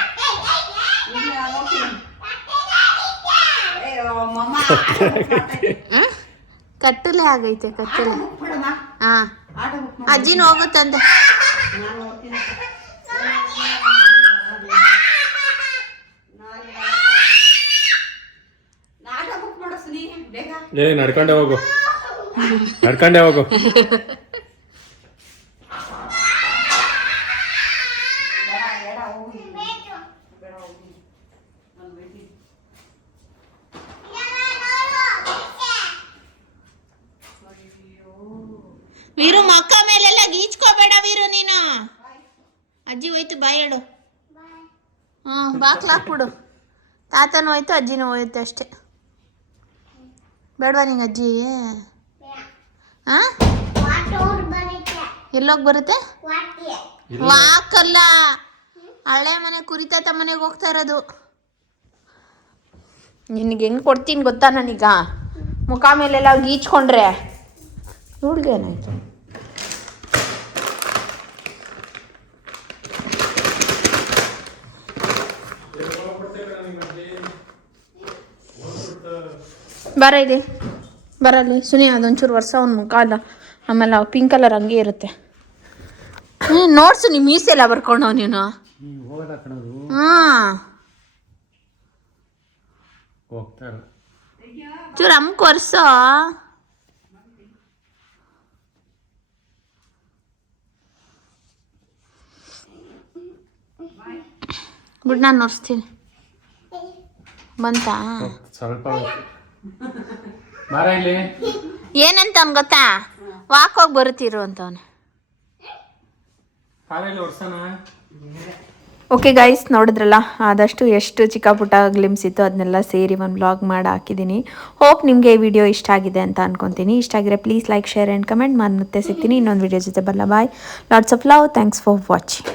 ಕತ್ತಲೆ ಆಗೈತೆ ಕತ್ತಲೆ. ಬಿಡಮ್ಮ, ಹಾ ಆಟೋ ಬುಕ್ ಮಾಡಿ. ಅಜ್ಜಿನ ಹೋಗುತ್ತಂತೆ. ನಾನು ಹೋಗ್ತೀನಿ. ಆಟೋ ಬುಕ್ ಮಾಡು ಸುನಿ ಬೇಗ. ನಡ್ಕೊಂಡೆ ಹೋಗು. ನಡ್ಕೊಂಡೆ ಹೋಗು. ವೀರು ಮಕ್ಕ ಮೇಲೆಲ್ಲ ಗೀಚ್ಕೋಬೇಡ ವೀರು ನೀನು. ಅಜ್ಜಿ ಹೋಯ್ತು ಬಾಯ್ ಹೇಳು. ಬಾಕ್ಲಾಕ್ಬಿಡು. ತಾತನೂ ಹೋಯ್ತು ಅಜ್ಜಿನೂ ಹೋಯ್ತು ಅಷ್ಟೇ. ಬೇಡವಾ ನಿಂಗೆ ಅಜ್ಜಿ? ಹಾಂ ಎಲ್ಲೋಗಿ ಬರುತ್ತೆ? ವಾಕಲ್ಲ, ಹಳೆ ಮನೆ ಕುರಿತಾತ ಮನೆಗೆ ಹೋಗ್ತಾ ಇರೋದು. ನಿನಗೆ ಹೆಂಗೆ ಕೊಡ್ತೀನಿ ಗೊತ್ತಾ ನಾನೀಗ? ಮುಖ ಮೇಲೆಲ್ಲ ಗೀಚ್ಕೊಂಡ್ರೆ ಇವಳಿಗೇನಾಯ್ತು? ಬರ ಇಲ್ಲಿ ಬರಲ್ಲಿ ಸುನಿ. ಅದೊಂಚೂರು ವರ್ಷ ಒಂದು ಮುಖ ಅಲ್ಲ, ಆಮೇಲೆ ಪಿಂಕ್ ಕಲರ್ ಹಂಗೆ ಇರುತ್ತೆ. ನೋಡ್ಸು ನಿಮ್ಮ ಮೀಸೆಲ್ಲ ಬರ್ಕೊಂಡು ನೀನು. ಹಾಂ ಚೂರು ಅಮ್ಮಕ್ಕೆ ಒರ್ಸೋ. ಬಿಡು ನಾನು ನೋಡ್ಸ್ತೀನಿ. ಬಂತಾ? ಸ್ವಲ್ಪ ಬಾರ ಇಲ್ಲಿ. ಏನಂತ ಅವ್ನು ಗೊತ್ತಾ? ವಾಕ್ ಹೋಗಿ ಬರುತ್ತೀರು ಅಂತವನು. ಓಕೆ ಗೈಸ್, ನೋಡಿದ್ರಲ್ಲ ಆದಷ್ಟು ಎಷ್ಟು ಚಿಕ್ಕ ಪುಟ್ಟ ಗ್ಲಿಮ್ಸ್ ಇತ್ತು ಅದನ್ನೆಲ್ಲ ಸೇರಿ ಒಂದು ಬ್ಲಾಗ್ ಮಾಡಿ ಹಾಕಿದ್ದೀನಿ. ಹೋಪ್ ನಿಮಗೆ ಈ ವಿಡಿಯೋ ಇಷ್ಟ ಆಗಿದೆ ಅಂತ ಅನ್ಕೊತೀನಿ. ಇಷ್ಟ ಆಗಿದ್ರೆ please like, share and comment. ಮತ್ತೆ ಸಿಗ್ತೀನಿ ಇನ್ನೊಂದು ವಿಡಿಯೋ ಜೊತೆ. ಬಲ್ಲ bye. Lots of love. Thanks for watching.